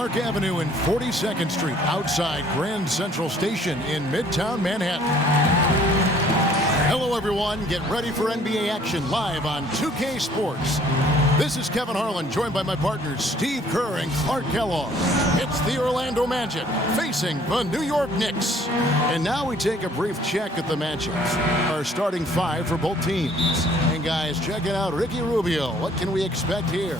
Park Avenue and 42nd Street outside Grand Central Station in Midtown Manhattan. Hello, everyone. Get ready for NBA action live on 2K Sports. This is Kevin Harlan, joined by my partners Steve Kerr and Clark Kellogg. It's the Orlando Magic facing the New York Knicks. And now we take a brief check at the matchups. Our starting five for both teams. And guys, check it out, Ricky Rubio. What can we expect here?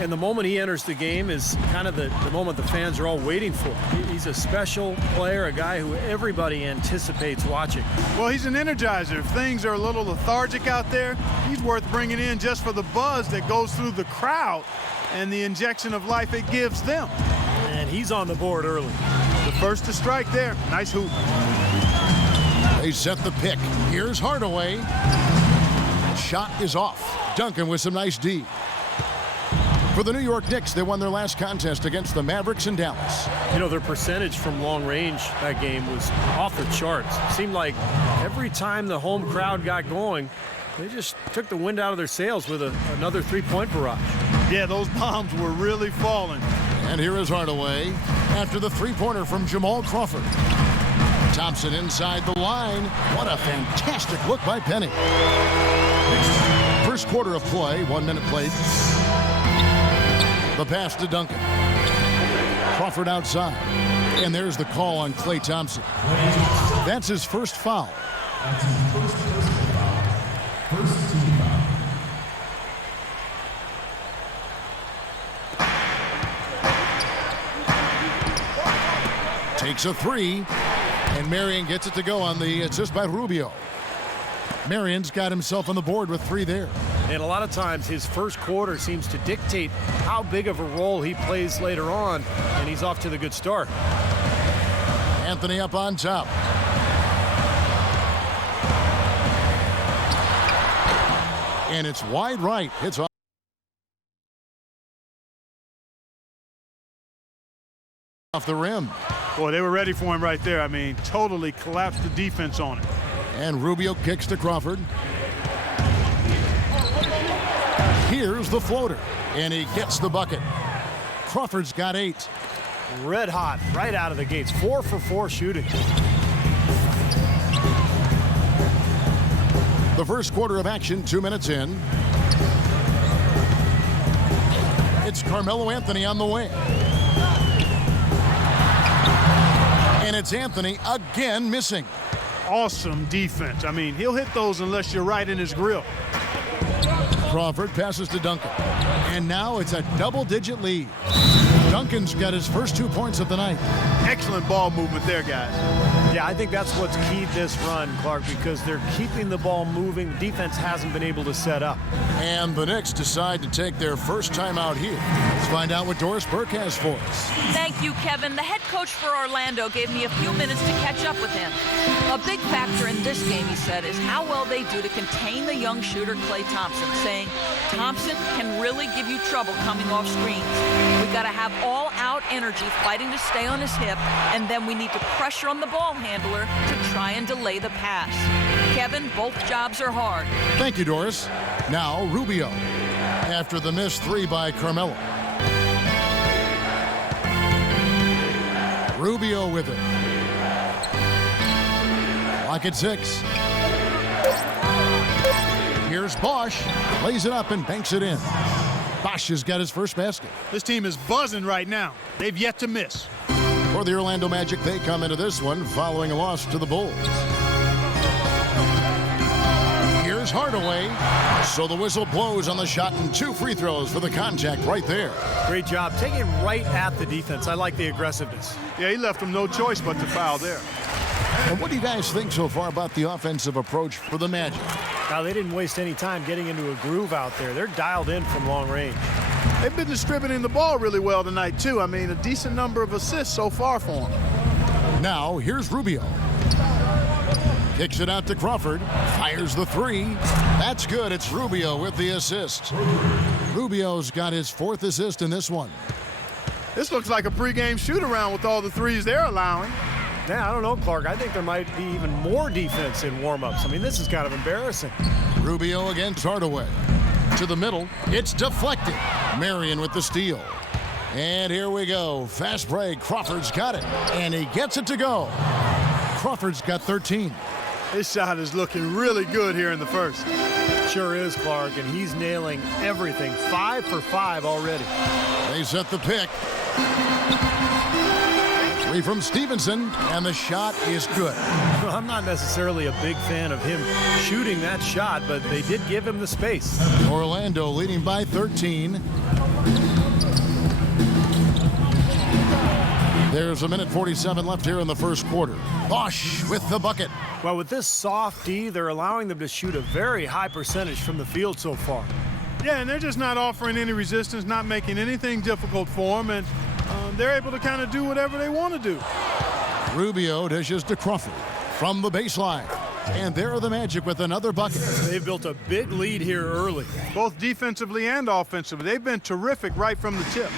And the moment he enters the game is kind of the moment the fans are all waiting for. He's a special player, a guy who everybody anticipates watching. Well, he's an energizer. If things are a little lethargic out there, he's worth bringing in just for the buzz that goes through the crowd and the injection of life it gives them. And he's on the board early. The first to strike there. Nice hoop. They set the pick. Here's Hardaway. Shot is off. Duncan with some nice D. For the New York Knicks, they won their last contest against the Mavericks in Dallas. You know, their percentage from long range that game was off the charts. It seemed like every time the home crowd got going, they just took the wind out of their sails with another three-point barrage. Yeah, those bombs were really falling. And here is Hardaway after the three-pointer from Jamal Crawford. Thompson inside the line. What a fantastic look by Penny. First quarter of play, 1 minute played. The pass to Duncan. Crawford outside. And there's the call on Klay Thompson. That's his first foul. Takes a three. And Marion gets it to go on the assist by Rubio. Marion's got himself on the board with three there. And a lot of times his first quarter seems to dictate how big of a role he plays later on, and he's off to the good start. Anthony up on top. And it's wide right. It's off the rim. Boy, they were ready for him right there. I mean, totally collapsed the defense on it. And Rubio kicks to Crawford. Here's the floater. And he gets the bucket. Crawford's got 8. Red hot right out of the gates. 4 for 4 shooting. The first quarter of action, 2 minutes in. It's Carmelo Anthony on the wing. And it's Anthony again missing. Awesome defense. I mean, he'll hit those unless you're right in his grill. Crawford passes to Duncan. And now it's a double-digit lead. Duncan's got his first 2 points of the night. Excellent ball movement there, guys. Yeah, I think that's what's keyed this run, Clark, because they're keeping the ball moving. The defense hasn't been able to set up. And the Knicks decide to take their first time out here. Let's find out what Doris Burke has for us. Thank you, Kevin. The head coach for Orlando gave me a few minutes to catch up with him. A big factor in this game, he said, is how well they do to contain the young shooter Klay Thompson, saying Thompson can really give you trouble coming off screens. We got to have all-out energy fighting to stay on his hip, and then we need to pressure on the ball handler to try and delay the pass. Kevin, both jobs are hard. Thank you, Doris. Now, Rubio. After the missed three by Carmelo. Rubio with it. Lock at 6. Here's Bosch. Lays it up and banks it in. Bosch has got his first basket. This team is buzzing right now. They've yet to miss. For the Orlando Magic, they come into this one following a loss to the Bulls. Here's Hardaway. So the whistle blows on the shot and 2 free throws for the contact right there. Great job. Taking right at the defense. I like the aggressiveness. Yeah, he left them no choice but to foul there. And what do you guys think so far about the offensive approach for the Magic? Now, they didn't waste any time getting into a groove out there. They're dialed in from long range. They've been distributing the ball really well tonight, too. I mean, a decent number of assists so far for them. Now, here's Rubio. Kicks it out to Crawford. Fires the 3. That's good. It's Rubio with the assist. Rubio's got his 4th assist in this one. This looks like a pregame shoot-around with all the threes they're allowing. Yeah, I don't know, Clark. I think there might be even more defense in warm-ups. I mean, this is kind of embarrassing. Rubio against Hardaway. To the middle. It's deflected. Marion with the steal. And here we go. Fast break. Crawford's got it. And he gets it to go. Crawford's got 13. His shot is looking really good here in the first. Sure is, Clark, and he's nailing everything. 5 for 5 already. They set the pick. 3 from Stevenson, and the shot is good. Well, I'm not necessarily a big fan of him shooting that shot, but they did give him the space. Orlando leading by 13. There's 1:47 left here in the first quarter. Bosch with the bucket. Well, with this soft D, they're allowing them to shoot a very high percentage from the field so far. Yeah, and they're just not offering any resistance, not making anything difficult for them, and they're able to kind of do whatever they want to do. Rubio dishes to Crawford from the baseline. And there are the Magic with another bucket. They've built a big lead here early. Both defensively and offensively. They've been terrific right from the tip.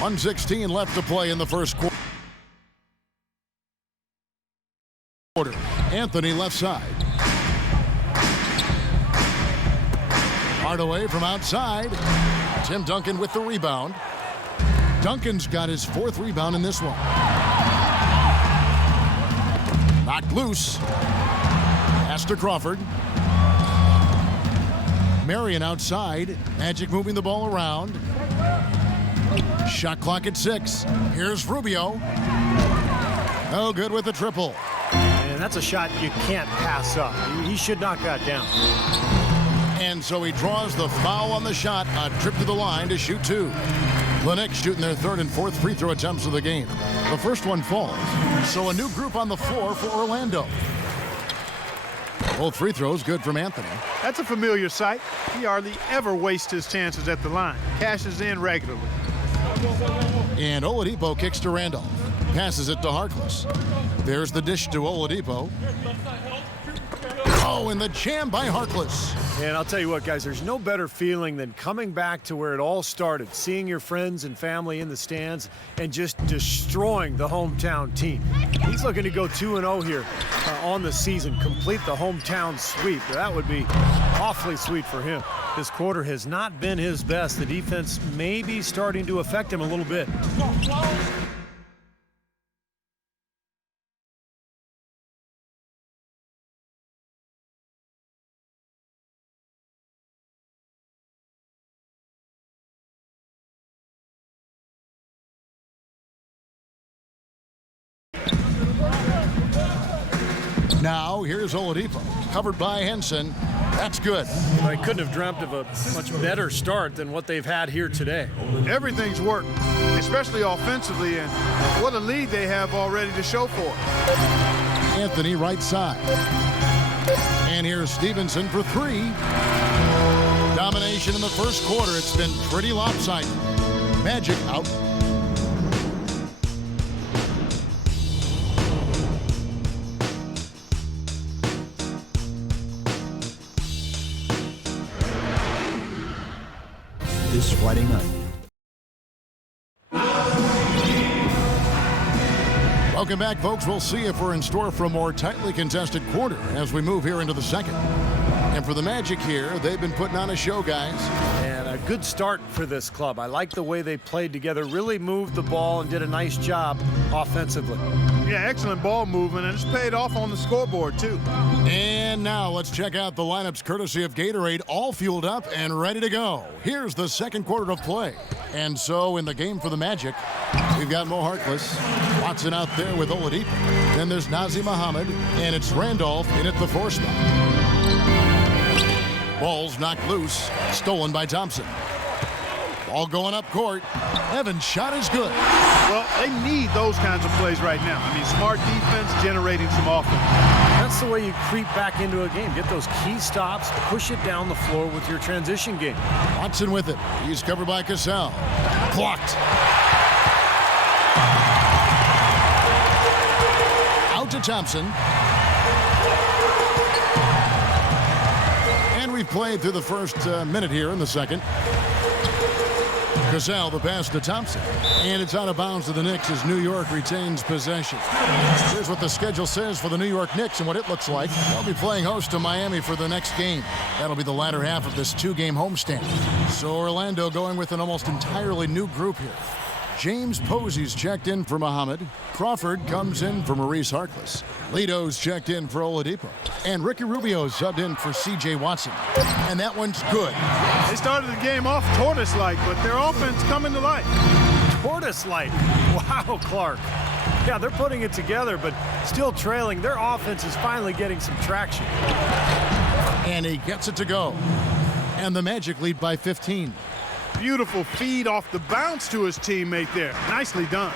1:16 left to play in the first quarter. Anthony left side. Hardaway from outside. Tim Duncan with the rebound. Duncan's got his 4th rebound in this one. Knocked loose. Pass to Crawford. Marion outside. Magic moving the ball around. Shot clock at 6. Here's Rubio. No good with the triple. And that's a shot you can't pass up. He should knock that down. And so he draws the foul on the shot. A trip to the line to shoot 2. Lennox shooting their 3rd and 4th free throw attempts of the game. The first one falls. So a new group on the floor for Orlando. Both free throws good from Anthony. That's a familiar sight. He hardly ever wastes his chances at the line. Cashes in regularly. And Oladipo kicks to Randolph. Passes it to Harkless. There's the dish to Oladipo. Oh, and the jam by Harkless. And I'll tell you what, guys, there's no better feeling than coming back to where it all started, seeing your friends and family in the stands and just destroying the hometown team. He's looking to go 2-0 here on the season, complete the hometown sweep. That would be awfully sweet for him. This quarter has not been his best. The defense may be starting to affect him a little bit. Now, here's Oladipo, covered by Henson. That's good. I couldn't have dreamt of a much better start than what they've had here today. Everything's worked, especially offensively, and what a lead they have already to show for it. Anthony right side. And here's Stevenson for 3. Domination in the first quarter. It's been pretty lopsided. Magic out. This Friday night. Welcome back, folks. We'll see if we're in store for a more tightly contested quarter as we move here into the second. And for the Magic here, they've been putting on a show, guys. And a good start for this club. I like the way they played together, really moved the ball and did a nice job offensively. Yeah, excellent ball movement, and it's paid off on the scoreboard, too. And now let's check out the lineups courtesy of Gatorade, all fueled up and ready to go. Here's the second quarter of play. And so in the game for the Magic, we've got Mo Harkless, Watson out there with Oladipo. Then there's Nazr Mohammed, and it's Randolph in at the 4 spot. Ball's knocked loose, stolen by Thompson. Ball going up court. Evans' shot is good. Well, they need those kinds of plays right now. I mean, smart defense generating some offense. That's the way you creep back into a game. Get those key stops, push it down the floor with your transition game. Watson with it. He's covered by Cassell. Blocked. Out to Thompson. And we've played through the first minute here in the second. Gazelle, the pass to Thompson. And it's out of bounds to the Knicks as New York retains possession. Here's what the schedule says for the New York Knicks and what it looks like. They'll be playing host to Miami for the next game. That'll be the latter half of this two-game homestand. So Orlando going with an almost entirely new group here. James Posey's checked in for Muhammad. Crawford comes in for Maurice Harkless. Lito's checked in for Oladipo. And Ricky Rubio's subbed in for C.J. Watson. And that one's good. They started the game off tortoise-like, but their offense coming to life. Tortoise-like. Wow, Clark. Yeah, they're putting it together, but still trailing. Their offense is finally getting some traction. And he gets it to go. And the Magic lead by 15. Beautiful feed off the bounce to his teammate there. Nicely done.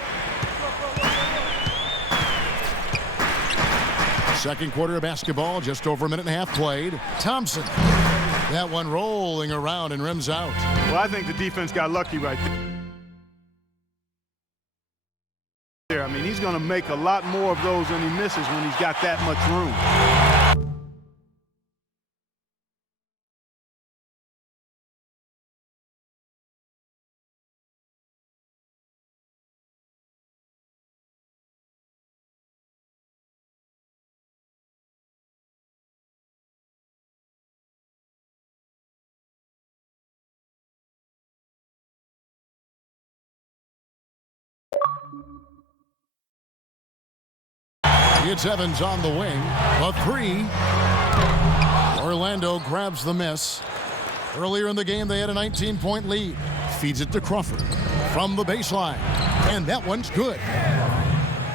Second quarter of basketball, just over a minute and a half played. Thompson. That one rolling around and rims out. Well, I think the defense got lucky right there. I mean, he's going to make a lot more of those than he misses when he's got that much room. It's Evans on the wing. A three. Orlando grabs the miss. Earlier in the game, they had a 19-point lead. Feeds it to Crawford from the baseline. And that one's good.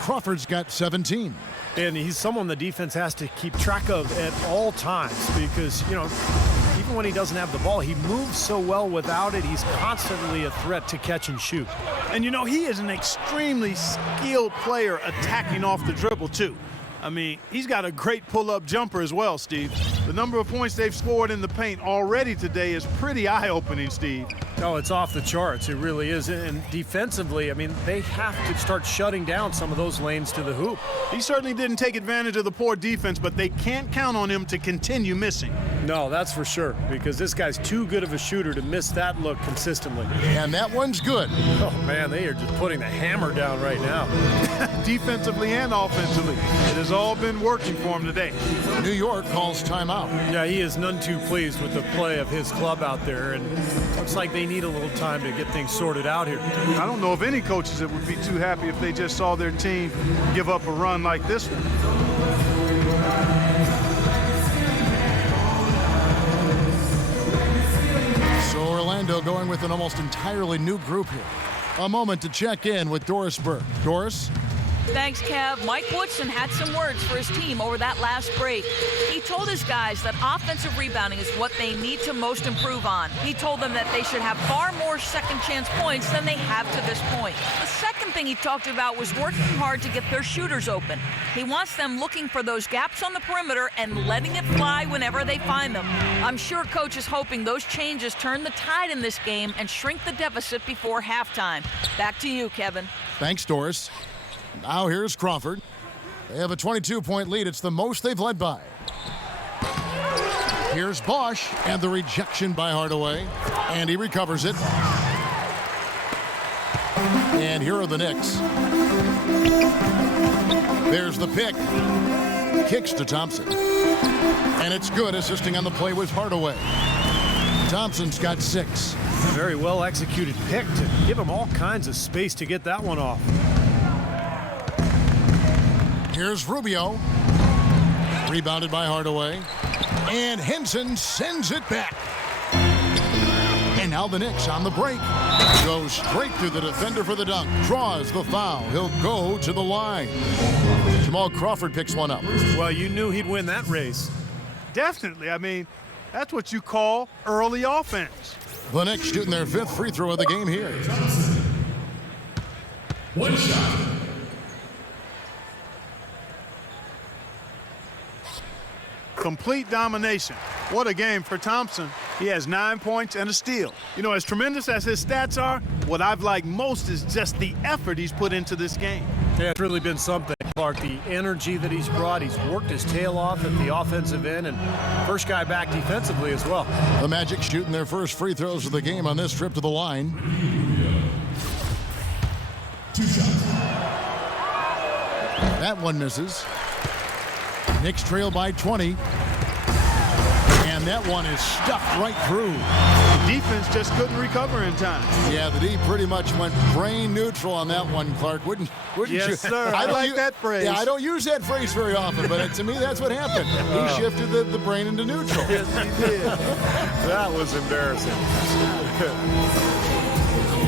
Crawford's got 17. And he's someone the defense has to keep track of at all times because, you know, even when he doesn't have the ball, he moves so well without it. He's constantly a threat to catch and shoot. And, you know, he is an extremely skilled player attacking off the dribble, too. I mean, he's got a great pull-up jumper as well, Steve. The number of points they've scored in the paint already today is pretty eye-opening, Steve. Oh, it's off the charts. It really is. And defensively, I mean, they have to start shutting down some of those lanes to the hoop. He certainly didn't take advantage of the poor defense, but they can't count on him to continue missing. No, that's for sure, because this guy's too good of a shooter to miss that look consistently. And that one's good. Oh, man, they are just putting the hammer down right now. Defensively and offensively. It has all been working for him today. New York calls timeout. Yeah, he is none too pleased with the play of his club out there, and looks like they need a little time to get things sorted out here. I don't know of any coaches that would be too happy if they just saw their team give up a run like this one. So Orlando going with an almost entirely new group here. A moment to check in with Doris Burke. Doris? Thanks, Kev. Mike Woodson had some words for his team over that last break. He told his guys that offensive rebounding is what they need to most improve on. He told them that they should have far more second chance points than they have to this point. The second thing he talked about was working hard to get their shooters open. He wants them looking for those gaps on the perimeter and letting it fly whenever they find them. I'm sure Coach is hoping those changes turn the tide in this game and shrink the deficit before halftime. Back to you, Kevin. Thanks, Doris. Now here's Crawford. They have a 22-point lead. It's the most they've led by. Here's Bosch, and the rejection by Hardaway. And he recovers it. And here are the Knicks. There's the pick. Kicks to Thompson. And it's good. Assisting on the play was Hardaway. Thompson's got 6. Very well executed pick to give him all kinds of space to get that one off. Here's Rubio. Rebounded by Hardaway. And Henson sends it back. And now the Knicks on the break. Goes straight through the defender for the dunk. Draws the foul. He'll go to the line. Jamal Crawford picks one up. Well, you knew he'd win that race. Definitely. I mean, that's what you call early offense. The Knicks shooting their 5th free throw of the game here. One shot. Complete domination. What a game for Thompson. He has 9 points and a steal. You know, as tremendous as his stats are, what I've liked most is just the effort he's put into this game. Yeah, it's really been something, Clark. The energy that he's brought. He's worked his tail off at the offensive end, and first guy back defensively as well. The Magic shooting their first free throws of the game on this trip to the line. 2 shots. That one misses. Knicks trail by 20. And that one is stuffed right through. The defense just couldn't recover in time. Yeah, the D pretty much went brain neutral on that one, Clark. Wouldn't yes, you? Sir. I like that phrase. Yeah, I don't use that phrase very often, but to me, that's what happened. He shifted the brain into neutral. Yes, he did. That was embarrassing.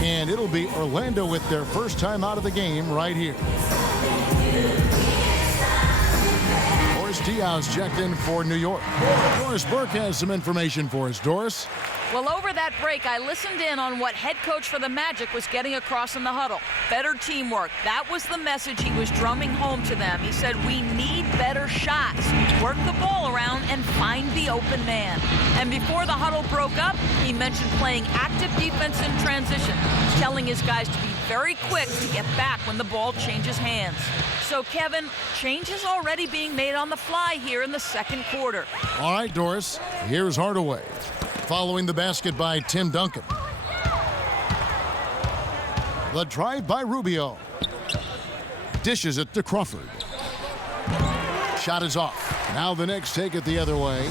And it'll be Orlando with their first time out of the game right here. Doris Diaz checked in for New York. Doris Burke has some information for us. Doris? Well, over that break, I listened in on what head coach for the Magic was getting across in the huddle. Better teamwork. That was the message he was drumming home to them. He said, we need better shots. Work the ball around and find the open man. And before the huddle broke up, he mentioned playing active defense in transition, telling his guys to be very quick to get back when the ball changes hands. So, Kevin, change is already being made on the fly here in the second quarter. All right, Doris. Here's Hardaway. Following the basket by Tim Duncan. The drive by Rubio. Dishes it to Crawford. Shot is off. Now the Knicks take it the other way.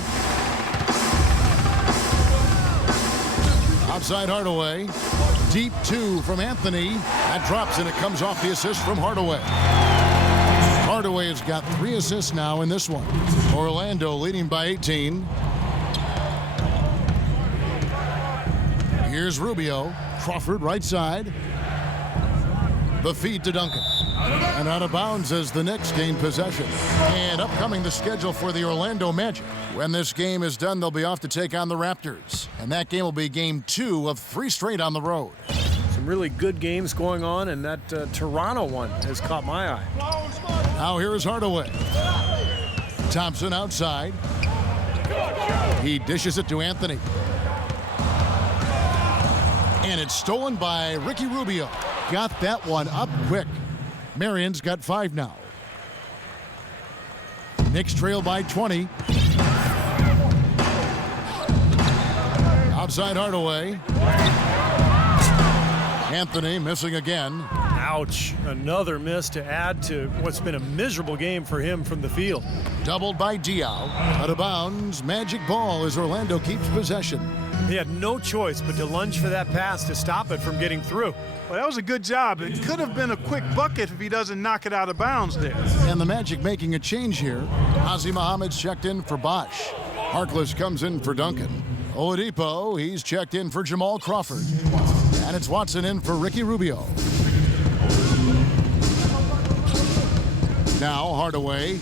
Outside Hardaway. Deep 2 from Anthony. That drops and it comes off the assist from Hardaway. Hardaway has got 3 assists now in this one. Orlando leading by 18. Here's Rubio. Crawford right side. The feed to Duncan. And out of bounds as the Knicks gain possession. And upcoming the schedule for the Orlando Magic. When this game is done, they'll be off to take on the Raptors. And that game will be game 2 of 3 straight on the road. Some really good games going on, and that Toronto one has caught my eye. Now here is Hardaway. Thompson outside. He dishes it to Anthony. And it's stolen by Ricky Rubio. Got that one up quick. Marion's got 5 now. Knicks trail by 20. Outside Hardaway. Anthony missing again. Ouch. Another miss to add to what's been a miserable game for him from the field. Doubled by Diaw. Out of bounds. Magic ball as Orlando keeps possession. He had no choice but to lunge for that pass to stop it from getting through. Well, that was a good job. It could have been a quick bucket if he doesn't knock it out of bounds there. And the Magic making a change here. Ozzy Muhammad's checked in for Bosch. Harkless comes in for Duncan. Oladipo, he's checked in for Jamal Crawford. And it's Watson in for Ricky Rubio. Now Hardaway.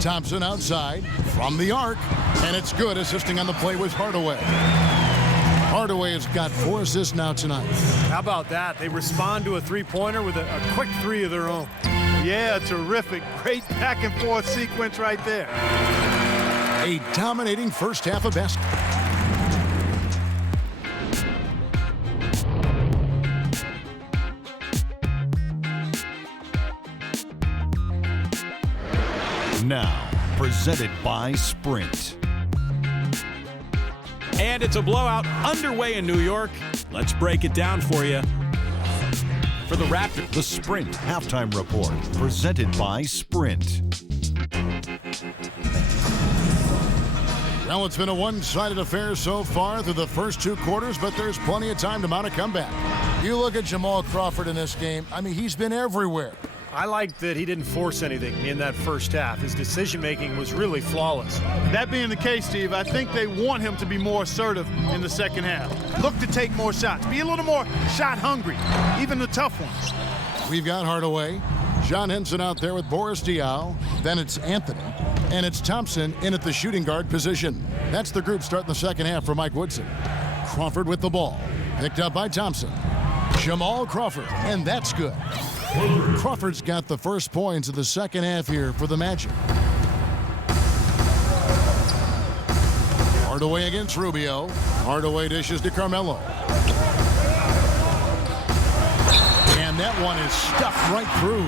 Thompson outside from the arc. And it's good. Assisting on the play was Hardaway. Hardaway has got 4 assists now tonight. How about that? They respond to a three-pointer with a quick 3 of their own. Yeah, terrific. Great back and forth sequence right there. A dominating first half of basketball. Now, presented by Sprint. And it's a blowout underway in New York. Let's break it down for you. For the Raptors, The Sprint Halftime Report, presented by Sprint. Well, it's been a one-sided affair so far through the first 2 quarters, but there's plenty of time to mount a comeback. You look at Jamal Crawford in this game, I mean, he's been everywhere. I like that he didn't force anything in that first half. His decision-making was really flawless. That being the case, Steve, I think they want him to be more assertive in the second half. Look to take more shots. Be a little more shot hungry, even the tough ones. We've got Hardaway, John Henson out there with Boris Diaw. Then it's Anthony. And it's Thompson in at the shooting guard position. That's the group starting the second half for Mike Woodson. Crawford with the ball. Picked up by Thompson. Jamal Crawford, and that's good. Crawford's got the first points of the second half here for the Magic. Hardaway against Rubio. Hardaway dishes to Carmelo. And that one is stuffed right through.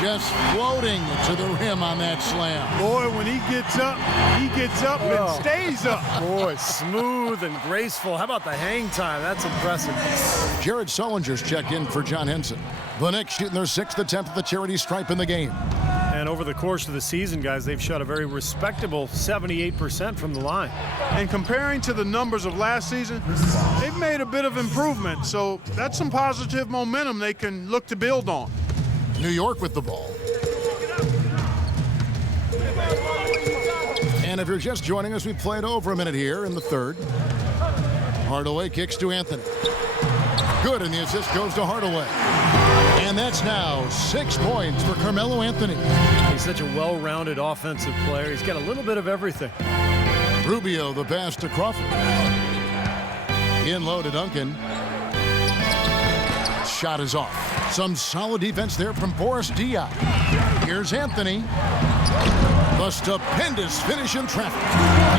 Just floating to the rim on that slam. Boy, when he gets up and stays up. Boy, smooth and graceful. How about the hang time? That's impressive. Jared Sullinger's checked in for John Henson. The Knicks shooting their 6th attempt at the charity stripe in the game. And over the course of the season, guys, they've shot a very respectable 78% from the line. And comparing to the numbers of last season, they've made a bit of improvement. So that's some positive momentum they can look to build on. New York with the ball. And if you're just joining us, we played over a minute here in the third. Hardaway kicks to Anthony. Good, and the assist goes to Hardaway. And that's now 6 points for Carmelo Anthony. He's such a well-rounded offensive player. He's got a little bit of everything. Rubio, the pass to Crawford. In low to Duncan. Shot is off. Some solid defense there from Boris Diaw. Here's Anthony. The stupendous finish in traffic.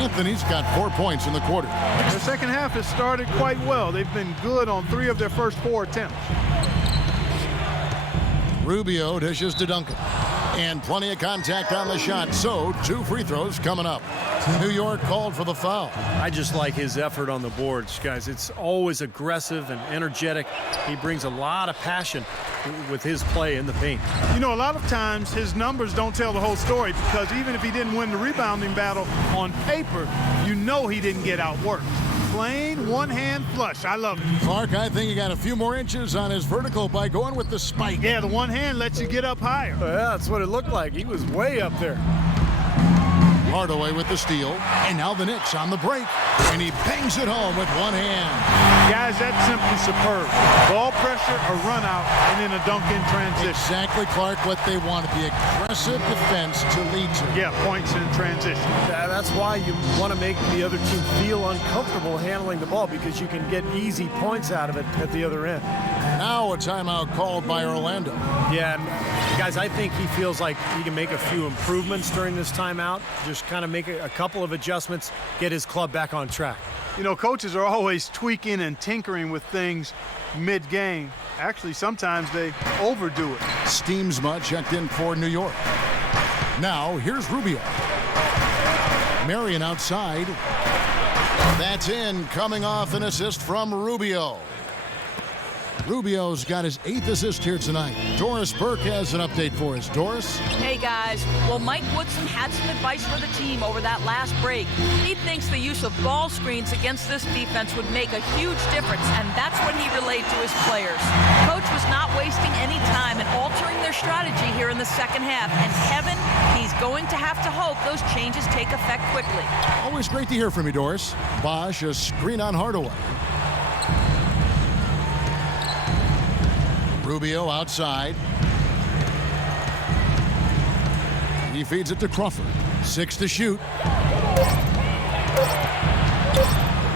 Anthony's got 4 points in the quarter. Their second half has started quite well. They've been good on 3 of their first 4 attempts. Rubio dishes to Duncan. And plenty of contact on the shot, so 2 free throws coming up. New York called for the foul. I just like his effort on the boards, guys. It's always aggressive and energetic. He brings a lot of passion with his play in the paint. You know, a lot of times his numbers don't tell the whole story, because even if he didn't win the rebounding battle on paper, you know he didn't get outworked. Plain one-hand flush. I love it. Clark, I think he got a few more inches on his vertical by going with the spike. Yeah, the one hand lets you get up higher. Yeah, that's what it looked like. He was way up there. Hardaway with the steal, and now the Knicks on the break, and he bangs it home with one hand. Guys, that's simply superb. Ball pressure, a run out, and then a dunk in transition. Exactly, Clark, what they wanted, the aggressive defense to lead to. Yeah, points in transition. That's why you want to make the other team feel uncomfortable handling the ball, because you can get easy points out of it at the other end. Now a timeout called by Orlando. Yeah, and guys, I think he feels like he can make a few improvements during this timeout. Just kind of make a couple of adjustments, get his club back on track. You know, coaches are always tweaking and tinkering with things mid-game. Actually, sometimes they overdo it. Steamsma checked in for New York. Now, here's Rubio. Marion outside. That's in, coming off an assist from Rubio. Rubio's got his 8th assist here tonight. Doris Burke has an update for us. Doris? Hey guys, well, Mike Woodson had some advice for the team over that last break. He thinks the use of ball screens against this defense would make a huge difference, and that's what he relayed to his players. Coach was not wasting any time in altering their strategy here in the second half, and Kevin, he's going to have to hope those changes take effect quickly. Always great to hear from you, Doris. Bosch, a screen on Hardaway. Rubio outside. He feeds it to Crawford. 6 to shoot.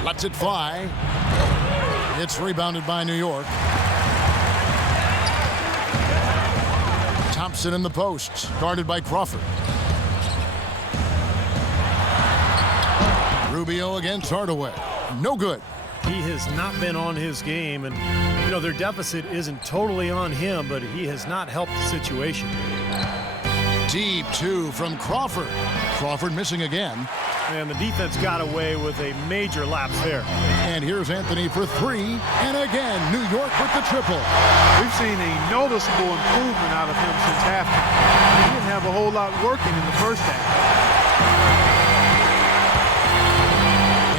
Lets it fly. It's rebounded by New York. Thompson in the post, guarded by Crawford. Rubio against Hardaway. No good. He has not been on his game, and you know, their deficit isn't totally on him, but he has not helped the situation. Deep 2 from Crawford. Crawford missing again. And the defense got away with a major lapse there. And here's Anthony for 3. And again, New York with the triple. We've seen a noticeable improvement out of him since halftime. He didn't have a whole lot working in the first half.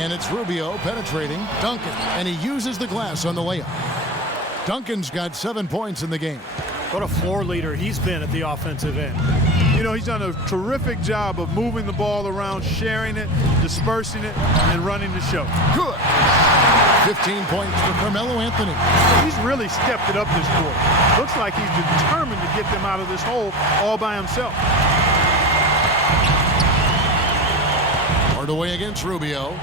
And it's Rubio penetrating Duncan, and he uses the glass on the layup. Duncan's got 7 points in the game. What a floor leader he's been at the offensive end. You know, he's done a terrific job of moving the ball around, sharing it, dispersing it, and running the show. Good. 15 points for Carmelo Anthony. He's really stepped it up this quarter. Looks like he's determined to get them out of this hole all by himself. Hardaway against Rubio.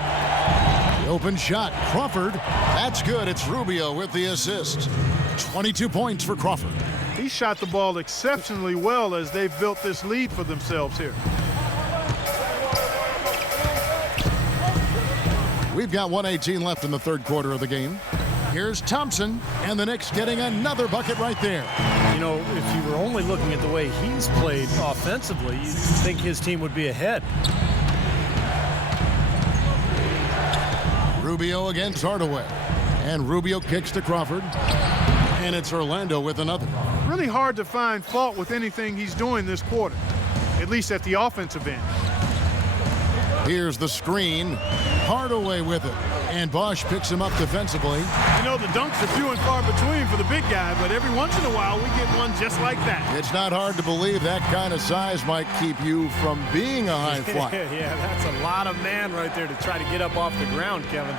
The open shot. Crawford. That's good. It's Rubio with the assist. 22 points for Crawford. He shot the ball exceptionally well as they've built this lead for themselves here. We've got 1:18 left in the third quarter of the game. Here's Thompson, and the Knicks getting another bucket right there. You know, if you were only looking at the way he's played offensively, you'd think his team would be ahead. Rubio against Hardaway. And Rubio kicks to Crawford. And it's Orlando with another. Really hard to find fault with anything he's doing this quarter, at least at the offensive end. Here's the screen. Hardaway with it. And Bosch picks him up defensively. You know, the dunks are few and far between for the big guy, but every once in a while we get one just like that. It's not hard to believe that kind of size might keep you from being a high flyer. Yeah, that's a lot of man right there to try to get up off the ground, Kevin.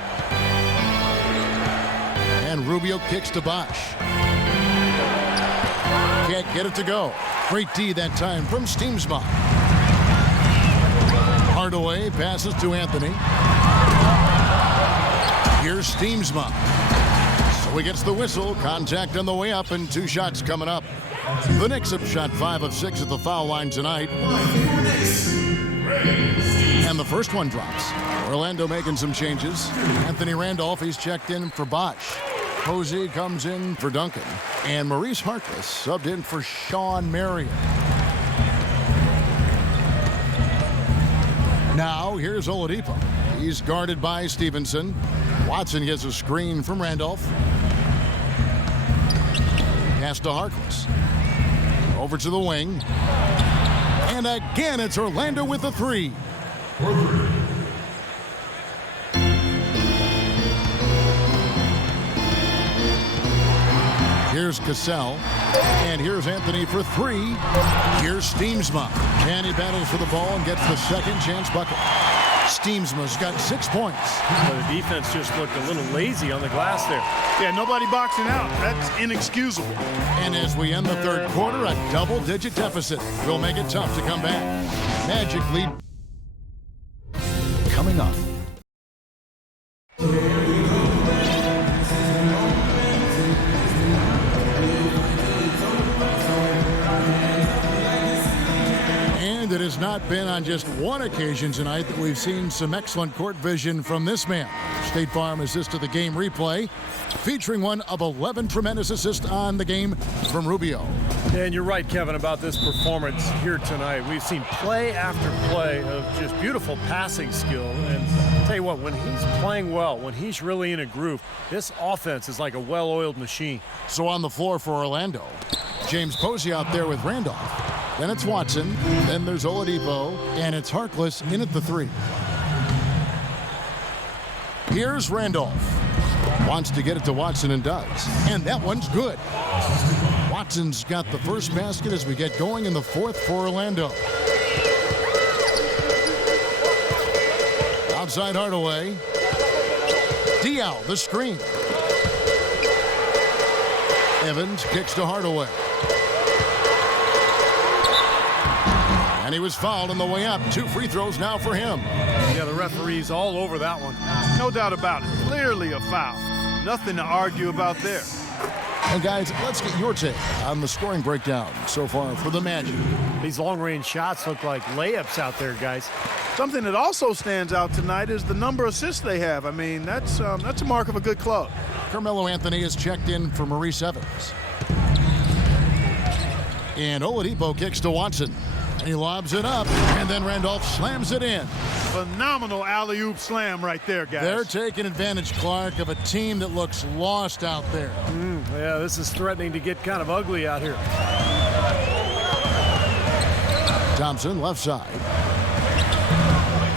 And Rubio kicks to Bosch. Can't get it to go. Great D that time from Steemsma. Hardaway passes to Anthony. Here's Steemsma. So he gets the whistle. Contact on the way up and 2 shots coming up. The Knicks have shot 5 of 6 at the foul line tonight. And the first one drops. Orlando making some changes. Anthony Randolph, he's checked in for Bosch. Posey comes in for Duncan. And Maurice Harkless subbed in for Sean Marion. Now, here's Oladipo. He's guarded by Stevenson. Watson gets a screen from Randolph. Pass to Harkless. Over to the wing. And again, it's Orlando with the 3. Here's Cassell. And here's Anthony for 3. Here's Steemsma. And he battles for the ball and gets the second chance bucket. Steemsma's got 6 points. Well, the defense just looked a little lazy on the glass there. Yeah, nobody boxing out. That's inexcusable. And as we end the third quarter, a double-digit deficit will make it tough to come back. Magic lead. Coming up. And it has not been on just one occasion tonight that we've seen some excellent court vision from this man. State Farm assisted the game replay, featuring one of 11 tremendous assists on the game from Rubio. And you're right, Kevin, about this performance here tonight. We've seen play after play of just beautiful passing skill. And tell you what, when he's playing well, when he's really in a groove, this offense is like a well-oiled machine. So on the floor for Orlando, James Posey out there with Randolph. Then it's Watson. Then there's Oladipo. And it's Harkless in at the 3. Here's Randolph. Wants to get it to Watson and does. And that one's good. Watson's got the first basket as we get going in the fourth for Orlando. Outside Hardaway. Diaw, the screen. Evans kicks to Hardaway. And he was fouled on the way up. 2 free throws now for him. Yeah, the referee's all over that one. No doubt about it. Clearly a foul. Nothing to argue about there. And guys, let's get your take on the scoring breakdown so far for the Magic. These long-range shots look like layups out there, guys. Something that also stands out tonight is the number of assists they have. I mean, that's a mark of a good club. Carmelo Anthony is checked in for Maurice Evans. And Oladipo kicks to Watson. He lobs it up, and then Randolph slams it in. Phenomenal alley-oop slam right there, guys. They're taking advantage, Clark, of a team that looks lost out there. Yeah, this is threatening to get kind of ugly out here. Thompson, left side.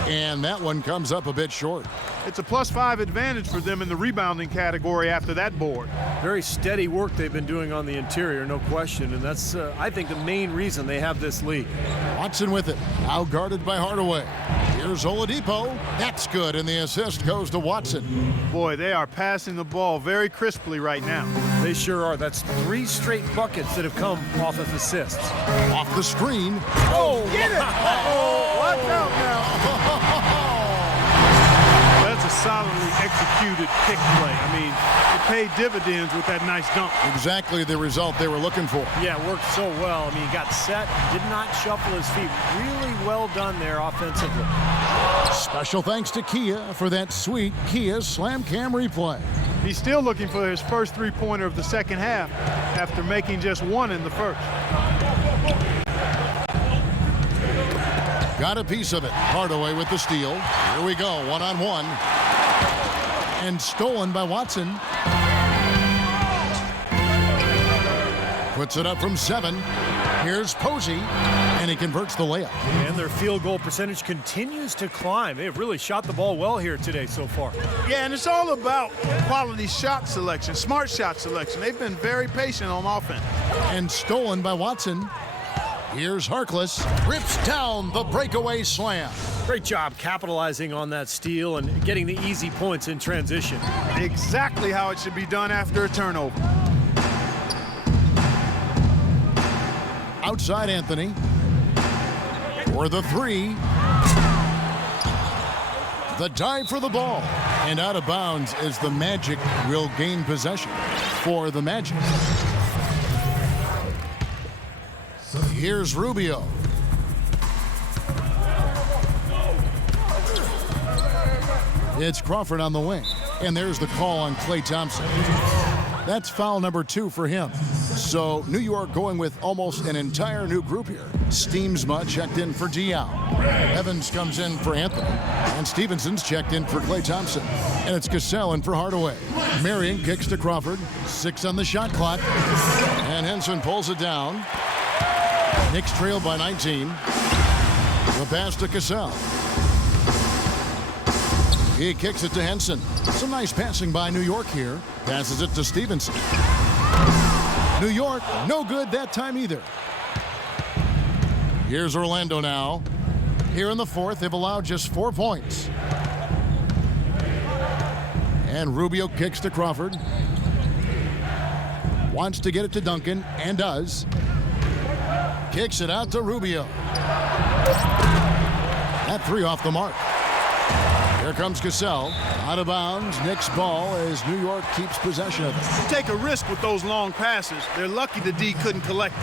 And that one comes up a bit short. It's a +5 advantage for them in the rebounding category after that board. Very steady work they've been doing on the interior, no question, and that's, I think, the main reason they have this lead. Watson with it, out guarded by Hardaway. Here's Oladipo. That's good, and the assist goes to Watson. Boy, they are passing the ball very crisply right now. They sure are. That's 3 straight buckets that have come off of assists. Off the screen. Oh, Get it! Oh, watch out now. That's a solidly executed pick play. I mean, it paid dividends with that nice dunk. Exactly the result they were looking for. Yeah, it worked so well. I mean, he got set, did not shuffle his feet. Really well done there offensively. Special thanks to Kia for that sweet Kia Slam Cam replay. He's still looking for his first three-pointer of the second half after making just one in the first. Got a piece of it. Hardaway with the steal. Here we go, one-on-one. And stolen by Watson. Puts it up from 7. Here's Posey, and he converts the layup. And their field goal percentage continues to climb. They've really shot the ball well here today so far. Yeah, and it's all about quality shot selection, smart shot selection. They've been very patient on offense. And stolen by Watson. Here's Harkless. Rips down the breakaway slam. Great job capitalizing on that steal and getting the easy points in transition. Exactly how it should be done after a turnover. Outside Anthony for the 3. The dive for the ball. And out of bounds as the Magic will gain possession for the Magic. Here's Rubio. It's Crawford on the wing. And there's the call on Klay Thompson. That's foul number 2 for him. So New York going with almost an entire new group here. Steamsma checked in for Diaw. Evans comes in for Anthony. And Stevenson's checked in for Klay Thompson. And it's Cassell in for Hardaway. Marion kicks to Crawford. 6 on the shot clock. And Henson pulls it down. Knicks trail by 19. The pass to Cassell. He kicks it to Henson. Some nice passing by New York here. Passes it to Stevenson. New York, no good that time either. Here's Orlando now. Here in the 4th, they've allowed just 4 points. And Rubio kicks to Crawford. Wants to get it to Duncan, and does. Kicks it out to Rubio. That 3 off the mark. Here comes Cassell. Out of bounds. Knicks ball as New York keeps possession of it. You take a risk with those long passes. They're lucky the D couldn't collect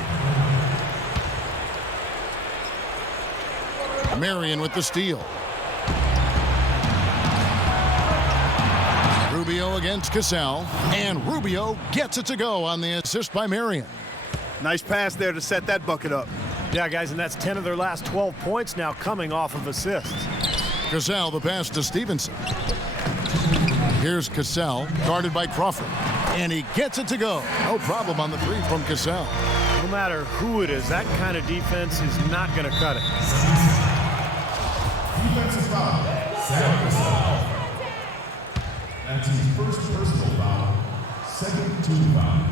it. Marion with the steal. Rubio against Cassell. And Rubio gets it to go on the assist by Marion. Nice pass there to set that bucket up. Yeah, guys, and that's 10 of their last 12 points now coming off of assists. Cassell, the pass to Stevenson. Here's Cassell, guarded by Crawford. And he gets it to go. No problem on the 3 from Cassell. No matter who it is, that kind of defense is not going to cut it. Defensive foul, Sam Cassell. That's his first personal foul, second team foul.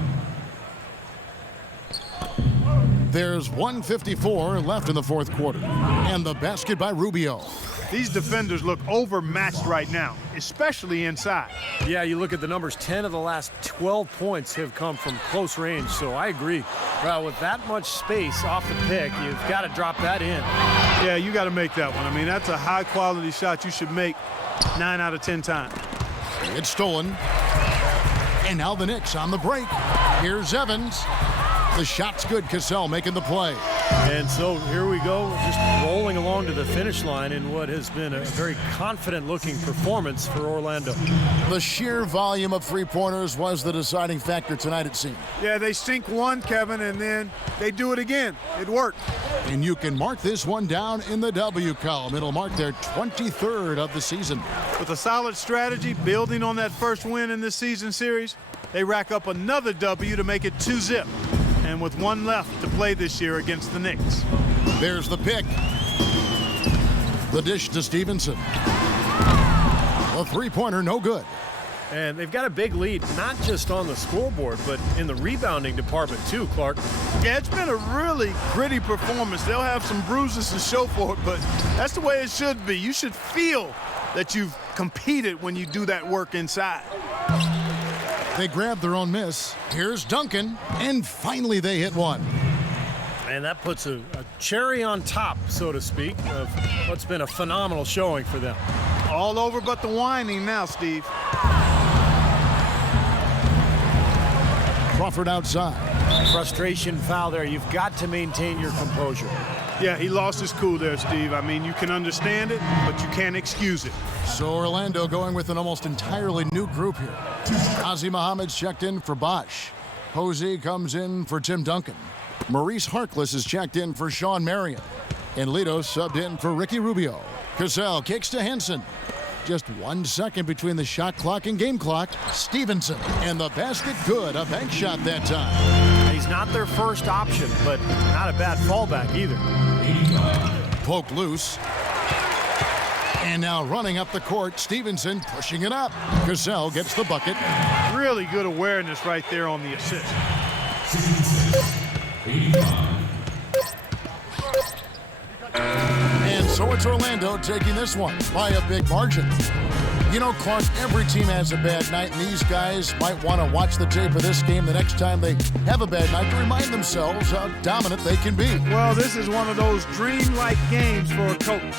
There's 1:54 left in the 4th quarter. And the basket by Rubio. These defenders look overmatched right now, especially inside. Yeah, you look at the numbers, 10 of the last 12 points have come from close range, so I agree. Well, with that much space off the pick, you've got to drop that in. Yeah, you got to make that one. I mean, that's a high-quality shot you should make 9 out of 10 times. It's stolen. And now the Knicks on the break. Here's Evans. The shot's good. Cassell making the play. And so here we go, just rolling along to the finish line in what has been a very confident-looking performance for Orlando. The sheer volume of 3-pointers was the deciding factor tonight, it seemed. Yeah, they sink one, Kevin, and then they do it again. It worked. And you can mark this one down in the W column. It'll mark their 23rd of the season. With a solid strategy, building on that first win in this season series, they rack up another W to make it 2-zip. And with 1 left to play this year against the Knicks. There's the pick. The dish to Stevenson. A 3-pointer, no good. And they've got a big lead, not just on the scoreboard, but in the rebounding department too, Clark. Yeah, it's been a really gritty performance. They'll have some bruises to show for it, but that's the way it should be. You should feel that you've competed when you do that work inside. They grab their own miss. Here's Duncan, and finally they hit one. And that puts a cherry on top, so to speak, of what's been a phenomenal showing for them. All over but the whining now, Steve. Crawford outside. Frustration foul there. You've got to maintain your composure. Yeah, he lost his cool there, Steve. I mean, you can understand it, but you can't excuse it. So Orlando going with an almost entirely new group here. Ozzie Muhammad's checked in for Bosch. Posey comes in for Tim Duncan. Maurice Harkless is checked in for Sean Marion. And Lito subbed in for Ricky Rubio. Cassell kicks to Henson. Just 1 second between the shot clock and game clock. Stevenson, and the basket good. A bank shot that time. He's not their first option, but not a bad fallback either. Poked loose. And now running up the court, Stevenson pushing it up. Cassell gets the bucket. Really good awareness right there on the assist. And so it's Orlando taking this one by a big margin. You know, Clark, every team has a bad night, and these guys might want to watch the tape of this game the next time they have a bad night to remind themselves how dominant they can be. Well, this is one of those dreamlike games for a coach.